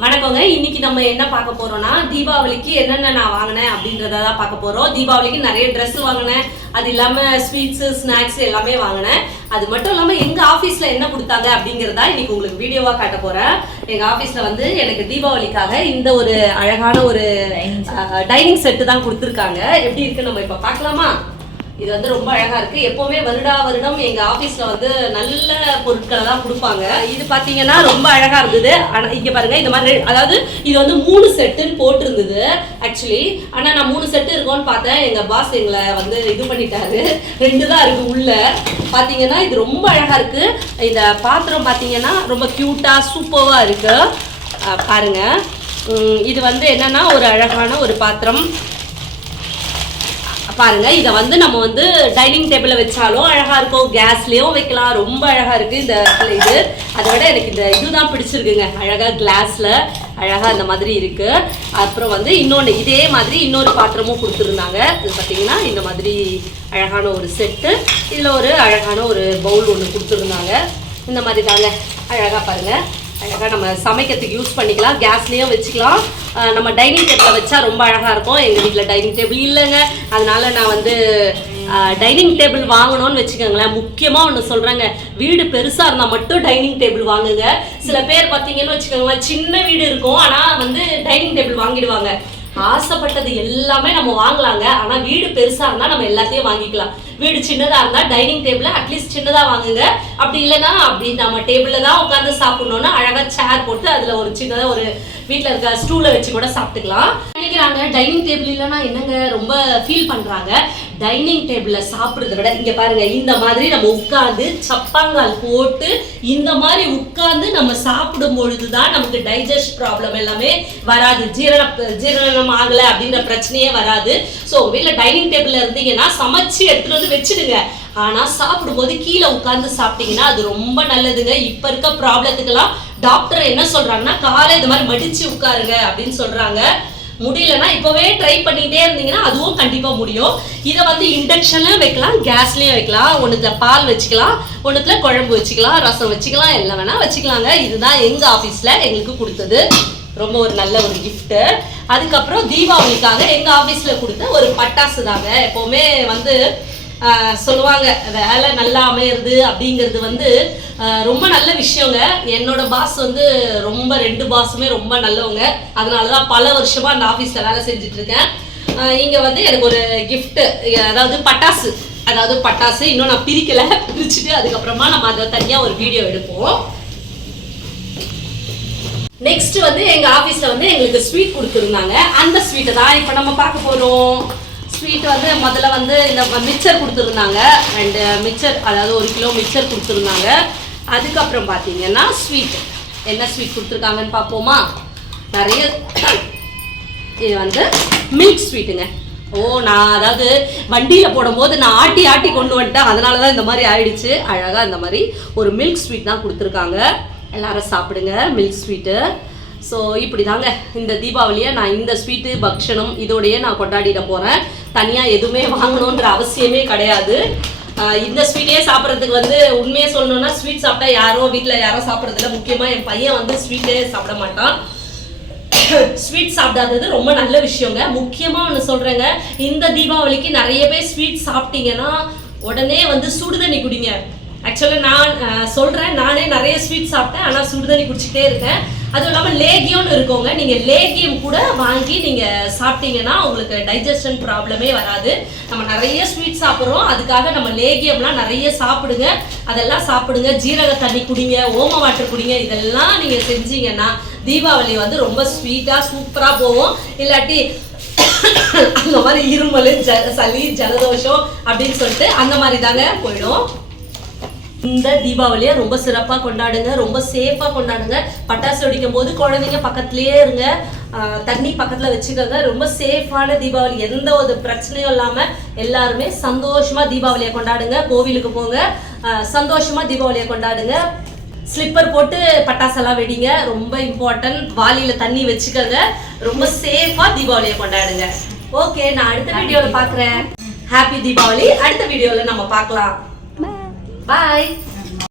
வணக்கங்க. இன்னைக்கு நம்ம என்ன பார்க்க போறோம்னா தீபாவளிக்கு என்னென்ன நான் வாங்கினேன் அப்படின்றத தான் பார்க்க போறோம். தீபாவளிக்கு நிறைய ட்ரெஸ் வாங்கினேன், அது இல்லாம ஸ்வீட்ஸ் ஸ்நாக்ஸ் எல்லாமே வாங்கினேன். அது மட்டும் இல்லாம எங்க ஆபீஸ்ல என்ன கொடுத்தாங்க அப்படிங்கறதா இன்னைக்கு உங்களுக்கு வீடியோவா காட்ட போறேன். எங்க ஆபீஸ்ல வந்து எனக்கு தீபாவளிக்காக இந்த ஒரு அழகான ஒரு டைனிங் செட்டு தான் கொடுத்துருக்காங்க. எப்படி இருக்கு நம்ம இப்ப பார்க்கலாமா? இது வந்து ரொம்ப அழகா இருக்கு. எப்பவுமே வருடம் எங்க ஆபீஸ்ல வந்து நல்ல பொருட்களை தான் கொடுப்பாங்க. இது பாத்தீங்கன்னா ரொம்ப அழகா இருந்தது. ஆனா இங்க பாருங்க, இந்த மாதிரி அதாவது இது வந்து 3 செட்டுன்னு போட்டு இருந்தது ஆக்சுவலி. ஆனா நான் 3 செட்டு இருக்கும்னு பார்த்தேன். எங்க பாஸ் எங்களை வந்து இது பண்ணிட்டாரு. 2 தான் இருக்கு உள்ள. பாத்தீங்கன்னா இது ரொம்ப அழகா இருக்கு. இந்த பாத்திரம் பாத்தீங்கன்னா ரொம்ப கியூட்டா சூப்பர்வா இருக்கு. பாருங்க, இது வந்து என்னன்னா ஒரு அழகான ஒரு பாத்திரம் பாருங்க. இதை வந்து நம்ம வந்து டைனிங் டேபிள்ல வச்சாலும் அழகா இருக்கும், கேஸ்லயும் வைக்கலாம். ரொம்ப அழகா இருக்கு இந்த இது. அதை விட எனக்கு இந்த இதுதான் பிடிச்சிருக்குங்க. அழகா கிளாஸ்ல அழகா இந்த மாதிரி இருக்கு. அப்புறம் வந்து இன்னொன்று இதே மாதிரி இன்னொரு பாத்திரமும் கொடுத்துருந்தாங்க. இது பார்த்தீங்கன்னா இந்த மாதிரி அழகான ஒரு செட்டு. இதில் ஒரு அழகான ஒரு பவுல் ஒன்று கொடுத்துருந்தாங்க. இந்த மாதிரி தாங்க அழகா பாருங்க. அழகாக நம்ம சமைக்கிறதுக்கு யூஸ் பண்ணிக்கலாம், கேஸ்லேயும் வச்சுக்கலாம். நம்ம டைனிங் டேபிளில் வச்சா ரொம்ப அழகாக இருக்கும். எங்கள் வீட்டில் டைனிங் டேபிள் இல்லைங்க, அதனால நான் வந்து டைனிங் டேபிள் வாங்கணும்னு வச்சுக்கோங்களேன். முக்கியமாக ஒன்று சொல்கிறேங்க, வீடு பெருசாக இருந்தால் மட்டும் டைனிங் டேபிள் வாங்குங்க. சில பேர் பார்த்தீங்கன்னு வச்சுக்கோங்களேன், சின்ன வீடு இருக்கும் ஆனால் வந்து டைனிங் டேபிள் வாங்கிடுவாங்க. ஆசைப்பட்டது எல்லாமே நம்ம வாங்கலாங்க, ஆனால் வீடு பெருசாக இருந்தால் நம்ம எல்லாத்தையும் வாங்கிக்கலாம். வீடு சின்னதாக இருந்தால் டைனிங் டேபிளை அட்லீஸ்ட் சின்னதாக வாங்குங்க. அப்படி இல்லைன்னா அப்படி நம்ம டேபிளில் தான் உட்காந்து சாப்பிட்ணுன்னா அழகாக சேர் போட்டு அதில் ஒரு சின்னதாக ஒரு வீட்டில் இருக்க ஸ்டூலை வச்சு கூட சாப்பிட்டுக்கலாம். நினைக்கிறாங்க டைனிங் டேபிள் இல்லைன்னா என்னங்க ரொம்ப ஃபீல் பண்ணுறாங்க. டைனிங் டேபிளில் சாப்பிட்றத விட இங்கே பாருங்க, இந்த மாதிரி நம்ம உட்காந்து சப்பாங்கால் போட்டு இந்த மாதிரி உட்காந்து நம்ம சாப்பிடும் பொழுது தான் நமக்கு டைஜஸ்ட் ப்ராப்ளம் எல்லாமே வராது. ஜீரணம் ஆகலை அப்படின்ற பிரச்சனையே வராது. ஸோ வீட்டில் டைனிங் டேபிளில் இருந்தீங்கன்னா சமைச்சு எடுத்துகிட்டு வந்து வச்சுடுங்க. ஆனால் சாப்பிடும்போது கீழே உட்காந்து சாப்பிட்டீங்கன்னா அது ரொம்ப நல்லதுங்க. இப்போ இருக்க ப்ராப்ளத்துக்கெல்லாம் டாக்டர் என்ன சொல்கிறாங்கன்னா காலை இது மாதிரி மடித்து உட்காருங்க அப்படின்னு சொல்கிறாங்க. முடியலன்னா இப்போவே ட்ரை பண்ணிகிட்டே இருந்தீங்கன்னா அதுவும் கண்டிப்பாக முடியும். இதை வந்து இண்டக்ஷன்லையும் வைக்கலாம், கேஸ்லேயும் வைக்கலாம். ஒன்றுத்தில் பால் வச்சுக்கலாம், ஒன்றுத்தில் குழம்பு வச்சுக்கலாம், ரசம் வச்சுக்கலாம், எல்லாம் வேணால் வச்சுக்கலாங்க. இதுதான் எங்கள் ஆஃபீஸில் எங்களுக்கு கொடுத்தது. ரொம்ப ஒரு நல்ல ஒரு கிஃப்ட்டு. அதுக்கப்புறம் தீபாவளிக்காக எங்கள் ஆஃபீஸில் கொடுத்த ஒரு பட்டாசு தாங்க. எப்போவுமே வந்து சொல்லுவாங்க வேலை நல்லா அமையிறது அப்படிங்கிறது வந்து ரொம்ப நல்ல விஷயங்க. என்னோட பாஸ் வந்து ரொம்ப 2 பாஸுமே ரொம்ப நல்லவங்க. அதனால தான் பல வருஷமாக அந்த ஆஃபீஸில் வேலை செஞ்சிட்ருக்கேன். இங்கே வந்து எனக்கு ஒரு கிஃப்ட்டு, அதாவது பட்டாசு இன்னும் நான் பிரிச்சுட்டு அதுக்கப்புறமா நம்ம அதை தனியாக ஒரு வீடியோ எடுப்போம். நெக்ஸ்ட் வந்து எங்கள் ஆஃபீஸில் வந்து எங்களுக்கு ஸ்வீட் கொடுத்துருந்தாங்க. அந்த ஸ்வீட்டை தான் இப்போ நம்ம பார்க்க போகிறோம். ஸ்வீட் வந்து முதல்ல வந்து இந்த மிக்சர் கொடுத்துருந்தாங்க. 2 மிக்சர், அதாவது 1 கிலோ மிக்சர் கொடுத்துருந்தாங்க. அதுக்கப்புறம் பார்த்தீங்கன்னா ஸ்வீட் என்ன ஸ்வீட் கொடுத்துருக்காங்கன்னு பார்ப்போமா? நிறைய. இது வந்து மில்க் ஸ்வீட்டுங்க. நான் அதாவது வண்டியில் போடும்போது நான் ஆட்டி கொண்டு வந்துட்டேன், அதனால தான் இந்த மாதிரி ஆயிடுச்சு. அழகாக இந்த மாதிரி ஒரு மில்க் ஸ்வீட் தான் கொடுத்துருக்காங்க. எல்லாரும் சாப்பிடுங்க மில்க் ஸ்வீட்டு. ஸோ இப்படி தாங்க இந்த தீபாவளியை நான் இந்த ஸ்வீட்டு பக்ஷணம் இதோடையே நான் கொண்டாடிட போகிறேன். தனியாக எதுவுமே வாங்கணுன்ற அவசியமே கிடையாது. இந்த ஸ்வீட்டே சாப்பிட்றதுக்கு வந்து உண்மையே சொல்லணும்னா ஸ்வீட் சாப்பிட்டா வீட்டில் யாரும் சாப்பிட்றதில்ல. முக்கியமாக என் பையன் வந்து ஸ்வீட்டே சாப்பிட மாட்டான். ஸ்வீட் சாப்பிடாதது ரொம்ப நல்ல விஷயங்க. முக்கியமாக ஒன்று சொல்கிறேங்க, இந்த தீபாவளிக்கு நிறைய பேர் ஸ்வீட் சாப்பிட்டீங்கன்னா உடனே வந்து சுடுதண்ணி குடிங்க. ஆக்சுவலாக நான் சொல்கிறேன், நானே நிறைய ஸ்வீட் சாப்பிட்டேன், ஆனால் சுடுதண்ணி குடிச்சிக்கிட்டே இருக்கேன். அதுவும் இல்லாமல் லேகியம்னு இருக்கோங்க, நீங்கள் லேகியம் கூட வாங்கி நீங்கள் சாப்பிட்டீங்கன்னா உங்களுக்கு டைஜஷன் ப்ராப்ளமே வராது. நம்ம நிறைய ஸ்வீட் சாப்பிட்றோம், அதுக்காக நம்ம லேகியம்லாம் நிறைய சாப்பிடுங்க. அதெல்லாம் சாப்பிடுங்க. ஜீரக தண்ணி குடிங்க, ஓம வாட்டர் குடிங்க. இதெல்லாம் நீங்கள் செஞ்சீங்கன்னா தீபாவளி வந்து ரொம்ப ஸ்வீட்டாக சூப்பராக போகும். இல்லாட்டி அந்த மாதிரி இருமல், சளி, ஜலதோஷம் அப்படின்னு சொல்லிட்டு அந்த மாதிரி தாங்க போயிடும். இந்த தீபாவளியை ரொம்ப சிறப்பாக கொண்டாடுங்க, ரொம்ப சேஃபாக கொண்டாடுங்க. பட்டாசு வெடிக்கும் போது குழந்தைங்க பக்கத்துலேயே இருங்க, தண்ணி பக்கத்தில் வச்சுக்கோங்க. ரொம்ப சேஃபான தீபாவளி, எந்த ஒரு பிரச்சனையும் இல்லாமல் எல்லாருமே சந்தோஷமாக தீபாவளியை கொண்டாடுங்க. கோவிலுக்கு போங்க, சந்தோஷமாக தீபாவளியை கொண்டாடுங்க. ஸ்லிப்பர் போட்டு பட்டாசெல்லாம் வெடிங்க, ரொம்ப இம்பார்ட்டன்ட். வாளியில் தண்ணி வச்சுக்கோங்க. ரொம்ப சேஃபாக தீபாவளியை கொண்டாடுங்க. ஓகே, நான் அடுத்த வீடியோவில் பார்க்குறேன். ஹாப்பி தீபாவளி. அடுத்த வீடியோவில் நம்ம பார்க்கலாம். Bye.